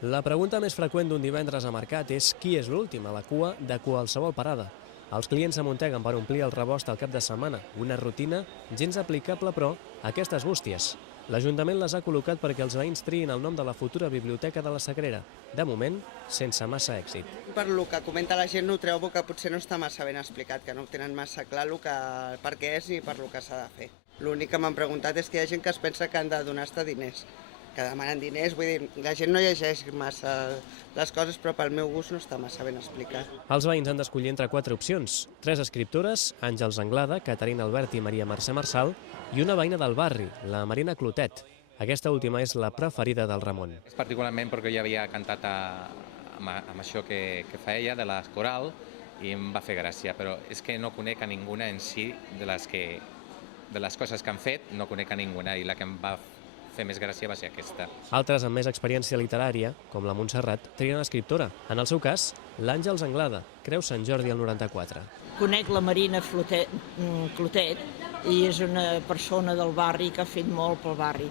La pregunta més freqüent d'un divendres a mercat és qui és l'últim a la cua de qualsevol parada. Els clients s'amunteguen per omplir el rebost al cap de setmana, una rutina gens aplicable, però, a aquestes bústies. L'Ajuntament les ha col·locat perquè els veïns triïn el nom de la futura biblioteca de la Sagrera. De moment, sense massa èxit. Per lo que comenta la gent, no trobo que potser no està massa ben explicat, que no tenen massa clar per què és ni per lo que s'ha de fer. L'únic que m'han preguntat és que hi ha gent que es pensa que han de donar-te diners, que demanen diners, vull dir, la gent no llegeix massa les coses, però pel meu gust no està massa ben explicat. Els veïns han d'escollir entre 4 opcions: 3 escriptores, Àngels Anglada, Caterina Albert i Maria Mercè Marçal, i una veïna del barri, la Marina Clotet. Aquesta última és la preferida del Ramon. És particularment perquè jo havia cantat amb això que feia, de la coral, i em va fer gràcia, però és que no conec a ninguna en si de les coses que han fet, no conec a ninguna, i la que em va fer més gràcia va ser aquesta. Altres amb més experiència literària, com la Montserrat, trien escriptora. En el seu cas, l'Àngels Anglada, Creu Sant Jordi al 94. Conec la Marina Clotet i és una persona del barri que ha fet molt pel barri,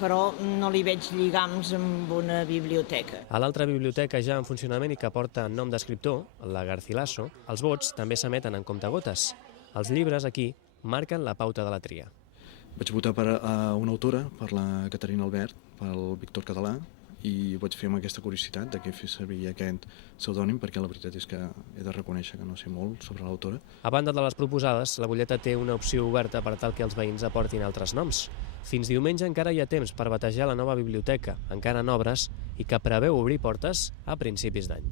però no li veig lligams amb una biblioteca. A l'altra biblioteca ja en funcionament i que porta nom d'escriptor, la Garcilaso, els vots també s'emeten en comptagotes. Els llibres aquí marquen la pauta de la tria. Vaig votar per una autora, per la Caterina Albert, pel Víctor Català, i vaig fer amb aquesta curiositat de què fer servir aquest pseudònim, perquè la veritat és que he de reconèixer que no sé molt sobre l'autora. A banda de les proposades, la butlleta té una opció oberta per tal que els veïns aportin altres noms. Fins diumenge encara hi ha temps per batejar la nova biblioteca, encara en obres, i que preveu obrir portes a principis d'any.